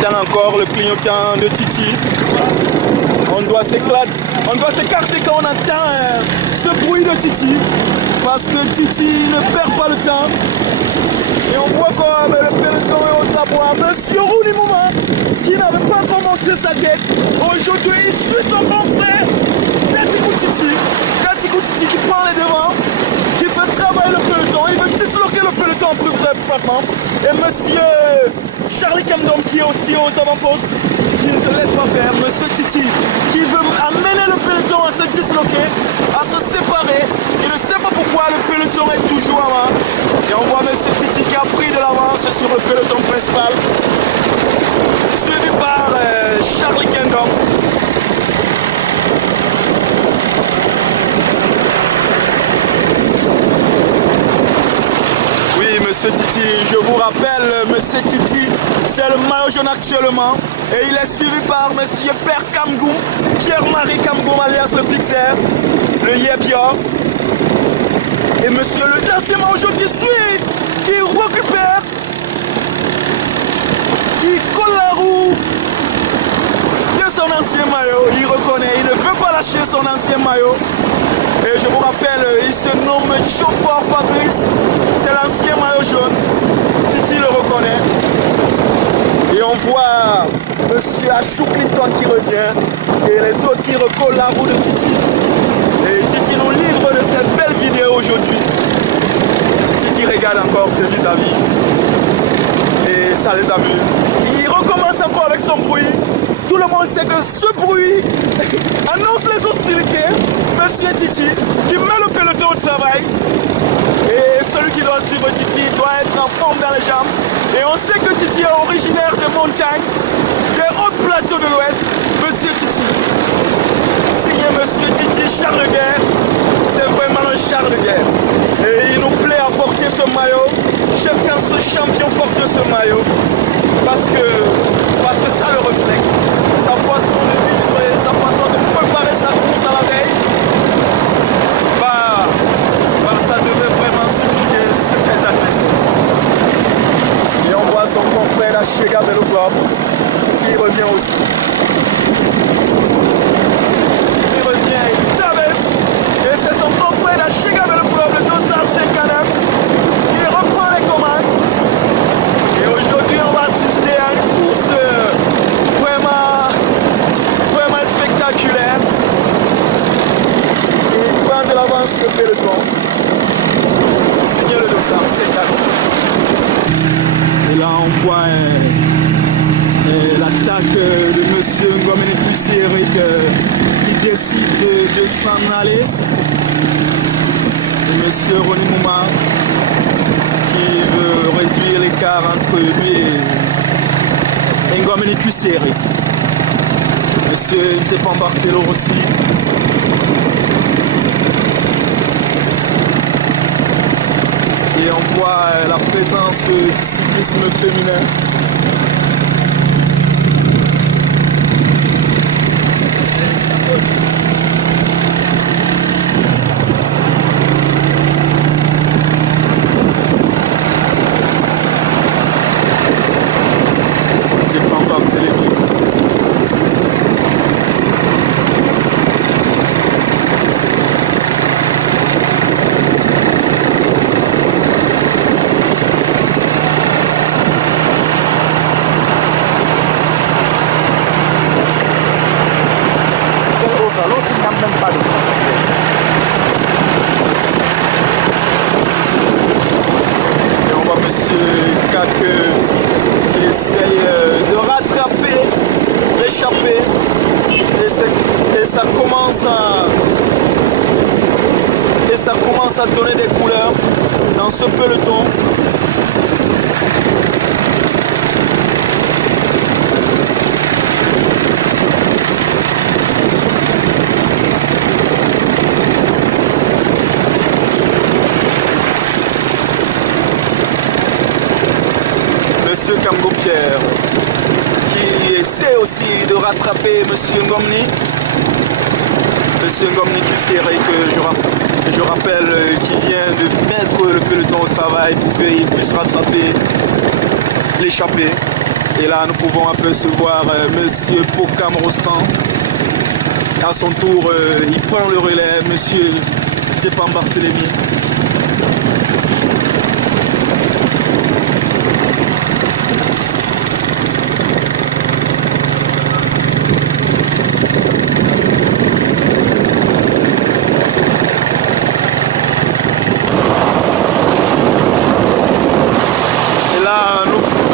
attend encore le clignotant de Titi. On doit s'écarter quand on entend ce bruit de Titi, parce que Titi ne perd pas le temps. Et on voit comme le peloton est au sabois. Monsieur Rouni Mouma, qui n'avait pas encore monté sa tête, aujourd'hui il suit son confrère Katikou Titi qui prend les devants, qui fait travailler le peloton, il veut disloquer le peloton plus frappement. Et monsieur Charlie Kamdom qui est aussi aux avant-postes, qui ne se laisse pas faire. Monsieur Titi qui veut amener le peloton à se disloquer, à se séparer. Il ne sait pas pourquoi le peloton est toujours avant. Et on voit monsieur Titi qui a pris de l'avance sur le peloton principal, suivi par Charlie Kamdom. Monsieur Titi, je vous rappelle, Monsieur Titi, c'est le maillot jaune actuellement et il est suivi par Monsieur Père Kamgoum, Pierre-Marie Kamgoum alias le Pixer, le Yebia et Monsieur le deuxième maillot jaune qui suit, qui récupère, qui colle la roue de son ancien maillot, il reconnaît, il ne veut pas lâcher son ancien maillot. Et je vous rappelle, il se nomme Chauffeur Fabrice, c'est l'ancien maillot jaune. Titi le reconnaît. Et on voit monsieur Achou Clinton qui revient et les autres qui recollent la roue de Titi. Et Titi nous livre de cette belle vidéo aujourd'hui. Titi qui regarde encore ses vis-à-vis. Et ça les amuse. Il recommence encore avec son bruit. Tout le monde sait que ce bruit annonce les hostilités. Monsieur Titi qui met le peloton au travail. Et celui qui doit suivre Titi doit être en forme dans les jambes. Et on sait que Titi est originaire des montagnes, des hauts plateaux de l'Ouest. Monsieur Titi. Signé Monsieur Titi, Charles de Guerre. C'est vraiment un Charles de Guerre. Et il nous plaît à porter ce maillot. J'aime quand ce champion porte ce maillot. Parce que ça le reflète. Sa façon de vivre et sa façon de préparer sa course à la veille. Ça devait vraiment souligner cette adversaire. Et on voit son confrère Achega Belogor qui revient aussi. Il revient, il traverse. Et c'est son confrère Achega Belogor, le 259, qui reprend les commandes. Et aujourd'hui, on va assister à une course vraiment spectaculaire. Et il prend de l'avance sur le peloton. Signé le 250. Et là, on voit l'attaque de monsieur Ngomeni Eric qui décide de s'en aller. Et monsieur Roni Mouma qui veut réduire l'écart entre lui et Ngomeni Eric. Monsieur Ntepan Bartelo aussi. Et on voit la présence du cyclisme féminin. Et on voit monsieur Kak qui essaye de rattraper l'échappée et ça commence à donner des couleurs dans ce peloton. Monsieur Kamgo Pierre qui essaie aussi de rattraper monsieur Ngomni. Monsieur Ngomni Kusiere que je rappelle qui vient de mettre le peloton au travail pour qu'il puisse rattraper l'échappée. Et là, nous pouvons apercevoir Monsieur Pokam Rostan. À son tour, il prend le relais, Monsieur Djepan Barthélémy.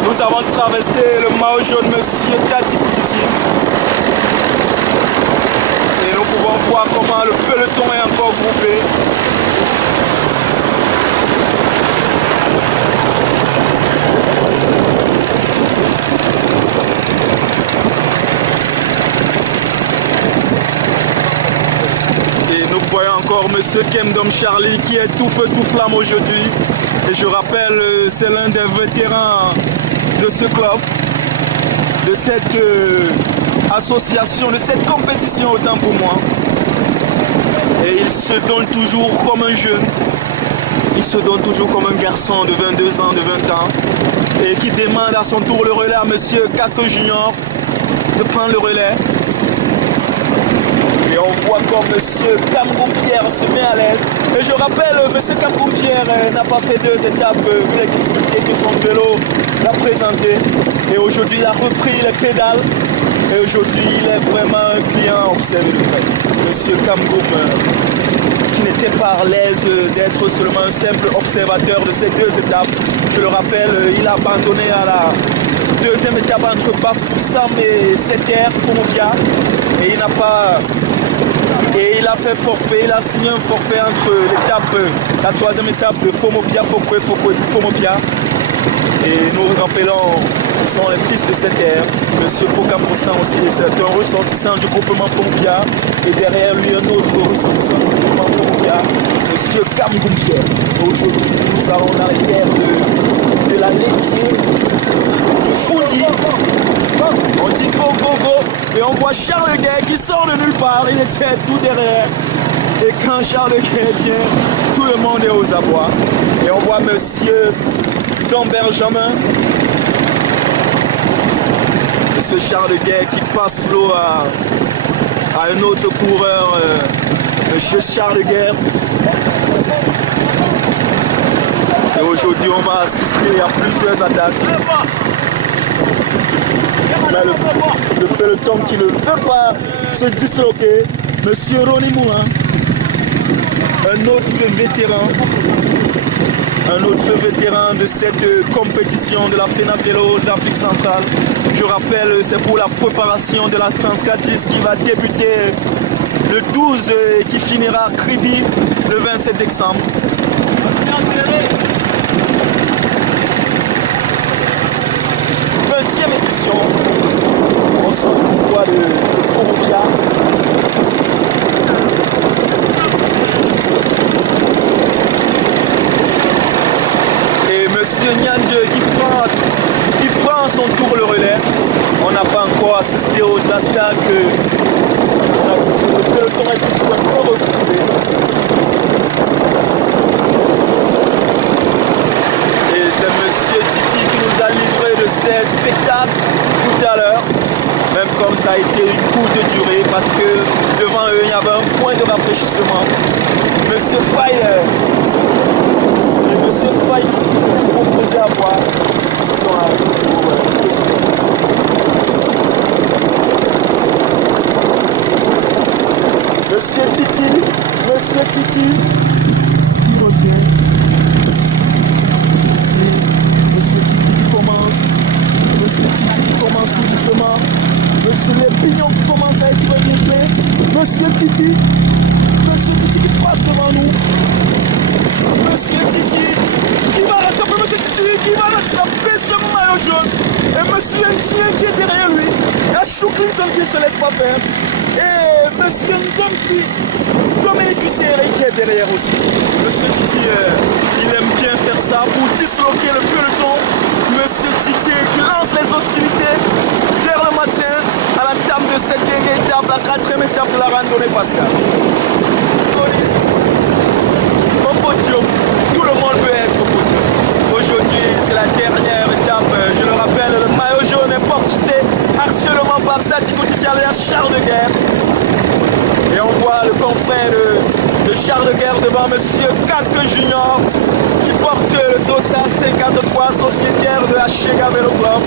Nous avons traversé le maillot jaune, Monsieur Tati Koutiti. Et nous pouvons voir comment le peloton est encore groupé. Et nous voyons encore Monsieur Kemdom Charlie qui est tout feu, tout flamme aujourd'hui. Et je rappelle, c'est l'un des vétérans de ce club, de cette association, de cette compétition autant pour moi. Et il se donne toujours comme un jeune, il se donne toujours comme un garçon de 22 ans, de 20 ans, et qui demande à son tour le relais à Monsieur Kako Junior de prendre le relais. Et on voit comme Monsieur Kamgou Pierre se met à l'aise. Et je rappelle, Monsieur Kamgou Pierre n'a pas fait 2 étapes vu les difficultés que son vélo l'a présenté. Et aujourd'hui, il a repris les pédales. Et aujourd'hui, il est vraiment un client observé de près. Monsieur Kamgou, qui n'était pas à l'aise d'être seulement un simple observateur de ces 2 étapes. Je le rappelle, il a abandonné à la 2e étape entre Bafoussam et Setter, Fomovia. Et il n'a pas... Et il a fait forfait, il a signé un forfait entre la 3e étape de Fomovia, Fomovia. Et nous rappelons, ce sont les fils de Setter, Monsieur Pokam Rostan aussi, c'est un ressortissant du groupement Fomovia. Et derrière lui, un autre ressortissant du groupement Fomovia, Monsieur Kamgou Pierre. Aujourd'hui, nous allons dans les terres de la Léquier, du Foudi. On dit go, go, go. Et on voit Charles Guay qui sort de nulle part. Il était tout derrière. Et quand Charles Guay vient, tout le monde est aux abois. Et on voit Monsieur Don Benjamin. Monsieur Charles Guay qui passe l'eau à un autre coureur, Monsieur Charles Guay. Et aujourd'hui, on va assister à plusieurs attaques. Mais le peloton qui ne peut pas se disloquer, Monsieur Ronnie Moulin, un autre vétéran de cette compétition de la FENA Vélo d'Afrique centrale. Je rappelle, c'est pour la préparation de la Transcatis qui va débuter le 12 et qui finira à Kribi le 27 décembre. Édition, on sort du poids de Fomovia. Et Monsieur Nyandje qui prend à son tour le relais. On n'a pas encore assisté aux attaques. Le peloton est toujours un peu regroupé. Et c'est Monsieur Titi qui nous a livré de ces spectacles tout à l'heure, même comme ça a été une courte durée parce que devant eux il y avait un point de rafraîchissement. Monsieur Faye qui proposait à boire, ils sont arrivés pour tester. Monsieur Titi qui revient. Monsieur Titi qui commence tout doucement. Monsieur les pignons qui commencent à être bien. Monsieur Titi qui passe devant nous. Monsieur Titi qui va rattraper Monsieur Titi qui va rattraper ce maillot jaune. Et Monsieur Ndien qui est derrière lui. Il y a Chou Clinton qui ne se laisse pas faire. Et Monsieur Ndomfi, Dominique Dusséré qui est derrière aussi. Monsieur Titi, il aime bien faire ça pour disloquer le peloton. Monsieur Titi qui lance les hostilités dès le matin à la table de cette dernière étape, la 4e étape de la randonnée Pascal. Au podium, tout le monde veut être au podium. Aujourd'hui, c'est la dernière étape. Je le rappelle, le maillot jaune est porté actuellement par Tati Koutitialé à Charles de Guerre. Et on voit le confrère de Charles de Guerre devant Monsieur Kalke Junior qui porte le dossard 53 sociétaire de la Chega Vélo Club.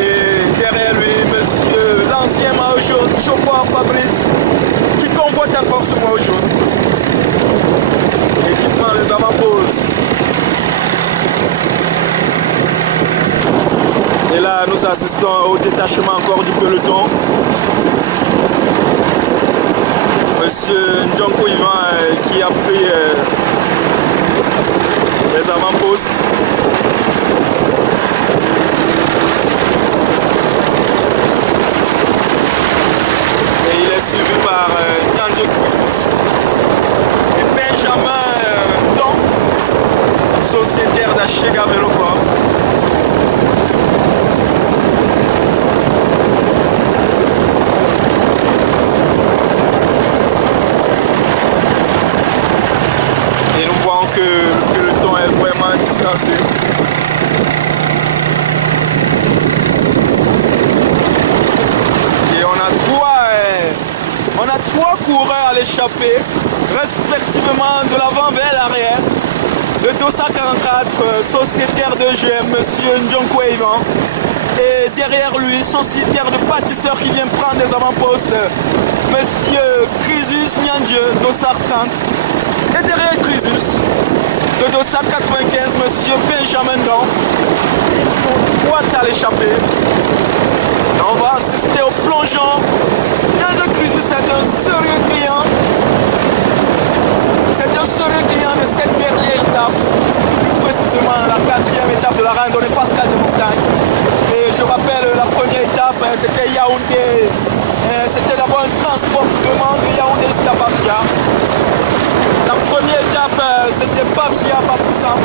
Et derrière lui, Monsieur l'ancien maillot jaune, chauffeur Fabrice, qui convoite encore ce maillot jaune. Et qui prend les avant-postes. Et là, nous assistons au détachement encore du peloton. Monsieur Ndjonko Ivan qui a pris les avant-postes. Et il est suivi par Nyandje Kouizus et Benjamin Don, sociétaire d'Achega Vélo Club. Que le peloton est vraiment distancé. Et on a trois coureurs à l'échappée, respectivement de l'avant vers l'arrière. Le dossard 44, sociétaire de GM, Monsieur Ndjonko Ivan. Et derrière lui, sociétaire de pâtisseur qui vient prendre des avant-postes, Monsieur Kouizus Nyandje, dossard 30. Et derrière Kouizus, de dossard 95, Monsieur Benjamin Dan. Ils sont trois à l'échappée. On va assister au plongeon. Nyandje Kouizus est un sérieux client. C'est un sérieux client de cette dernière étape. Plus précisément la quatrième étape de la randonnée Pascal de Montagne. Et je rappelle, la première étape, c'était Yaoundé. C'était d'abord un transport de Yaoundé jusqu'à Bafia. La première étape, c'était Bafia-Bafoussam.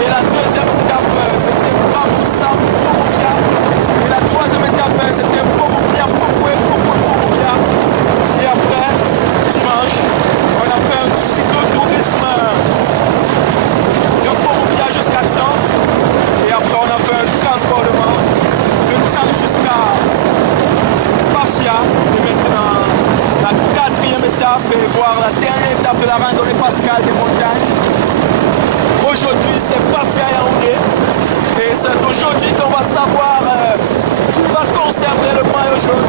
Et la deuxième étape, c'était Bafoussam-Fomopia. Et la troisième étape, c'était Fomopia-Fokoué-Fokoué-Fomopia. Et après, dimanche, on a fait un cyclotourisme de Fomopia jusqu'à Tsan. Et après, on a fait un transportement de Tsan jusqu'à Bafia. Et maintenant, la quatrième étape et voire la dernière étape de la randonnée Pascal des montagnes. Aujourd'hui, c'est Bafia Yaoundé. Et c'est aujourd'hui qu'on va savoir qui va conserver le maillot jaune.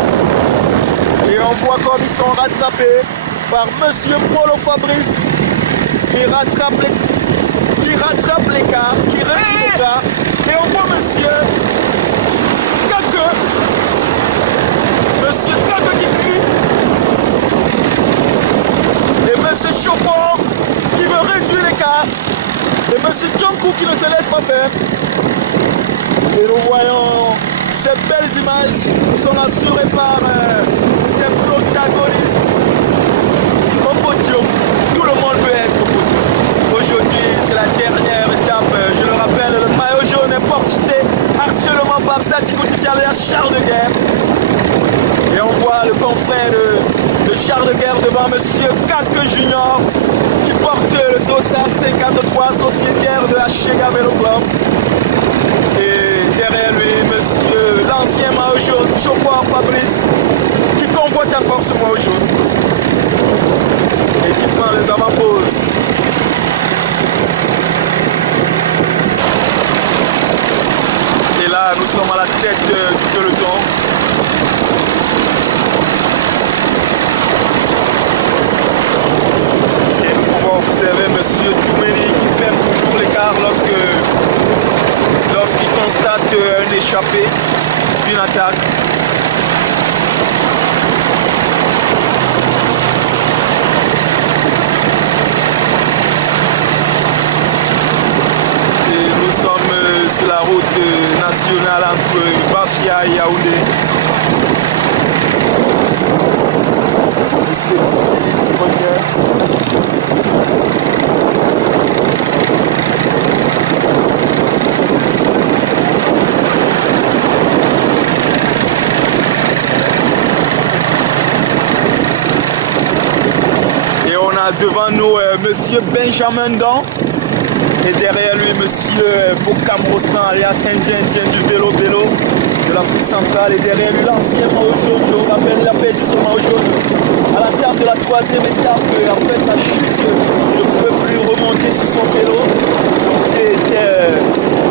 Et on voit comme ils sont rattrapés par Monsieur Polo Fabrice qui rattrape l'écart, qui retire l'écart. Et on voit Monsieur Kalke qui crie. Et Monsieur Chauffeur qui veut réduire l'écart. Et Monsieur Djonko qui ne se laisse pas faire. Et nous voyons ces belles images qui sont assurées par ces protagonistes au podium. Tout le monde peut être au podium. Aujourd'hui, c'est la dernière étape. Je le rappelle, le maillot jaune est porté actuellement par Tati Koutitialé à Charles de Guerre. Et on voit le confrère de Charles de Guerre devant Monsieur Kalke Junior qui porte le dossard 53 sociétaire de la Chega Vélo Club. Et derrière lui, Monsieur l'ancien maillot jaune, chauffeur Fabrice, qui convoite encore ce maillot jaune. Et qui prend les avant-postes. Et là, nous sommes à la tête du peloton. Et nous pouvons observer Monsieur Doumeni qui ferme toujours l'écart lorsqu'il constate un échappé d'une attaque. Et nous sommes sur la route nationale entre Bafia et Yaoundé. Monsieur Titi Bonnier. Et on a devant nous Monsieur Benjamin Dan Et derrière lui, monsieur Bokam Rostan, alias Indien du vélo de l'Afrique centrale. Et derrière lui, l'ancien maillot jaune, je vous rappelle, il a perdu son maillot jaune à la table de la 3e étape. Après sa chute, il ne pouvait plus remonter sur son vélo. Son pied était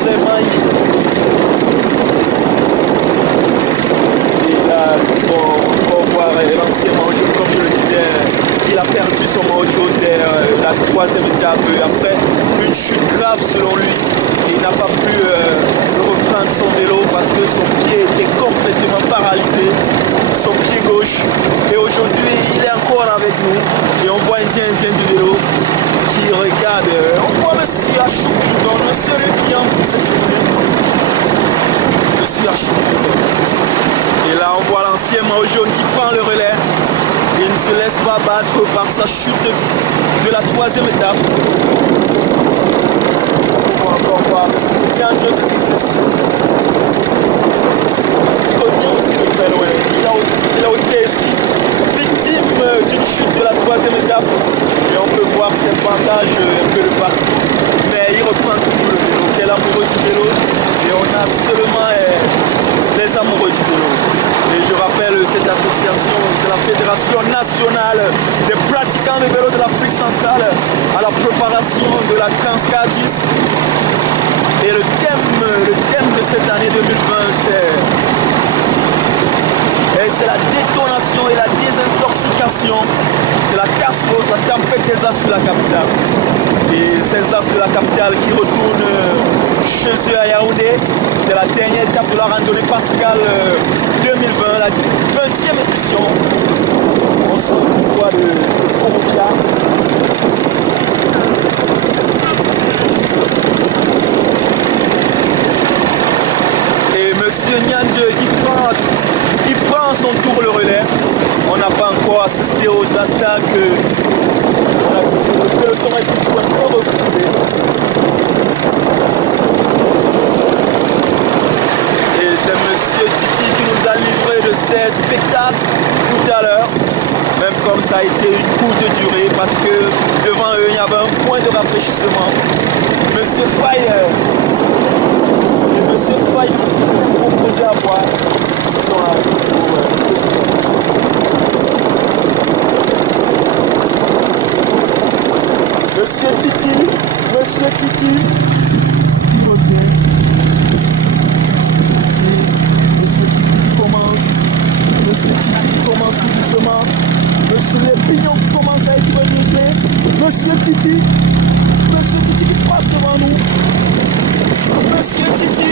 vraiment... On va voir l'ancien maillot jaune, comme je le disais, il a perdu son maillot jaune dès la 3e étape. Après une chute grave selon lui, et il n'a pas pu reprendre son vélo parce que son pied était complètement paralysé, son pied gauche. Et aujourd'hui, il est encore avec nous et on voit un Indien du vélo qui regarde. On voit monsieur Achoukou, monsieur Répian pour cette journée. Monsieur Achoukou. Et là, on voit l'ancien maillot jaune qui prend le relais. Il ne se laisse pas battre par sa chute de la 3e étape. On va encore voir ce Yann de Chris. Il revient aussi de très loin. Il a aussi ici victime d'une chute de la 3e étape. Et on peut voir ses bandages un peu de partout. Mais il reprend toujours le vélo. Quel amoureux du vélo. Et on a seulement les amoureux du vélo. Et je rappelle, cette association, c'est la Fédération nationale des pratiquants de vélo de l'Afrique centrale à la préparation de la Transcar 10. Et le thème de cette année 2020, c'est la détonation et la désintoxication. C'est la casse-fausse, la tempête des as sur la capitale. Et ces as de la capitale qui retournent chez eux à Yaoundé, c'est la dernière étape de la randonnée Pascal 2020, la 20e édition. On se voit de Foroukia. Et monsieur Nyande, il prend à son tour le relais. On n'a pas encore assisté aux attaques. Le peloton est toujours un peu reculé. Et c'est monsieur Titi qui nous a livré de ces spectacles tout à l'heure. Même comme ça a été une courte durée parce que devant eux il y avait un point de rafraîchissement. Monsieur Faye qui proposait à boire. Ils sont là. Monsieur Titi qui revient. Monsieur Titi qui commence tout doucement. Monsieur les pignons qui commence à être renouvelés. Monsieur Titi qui passe devant nous. Monsieur Titi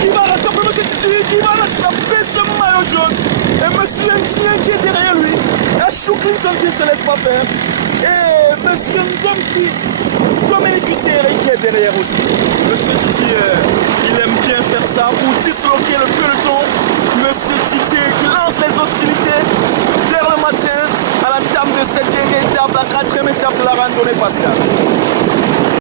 qui va rattraper Monsieur Titi qui va rattraper ce maillot jaune. Et Monsieur Indien qui est derrière lui. Et Chouclinton qui ne se laisse pas faire. Et Monsieur Ndomti, Dominique Serré qui est derrière aussi. Monsieur Titi, il aime bien faire ça pour disloquer le peloton. Monsieur Titi qui lance les hostilités dès le matin à la table de cette dernière étape, la 4e étape de la randonnée Pascal.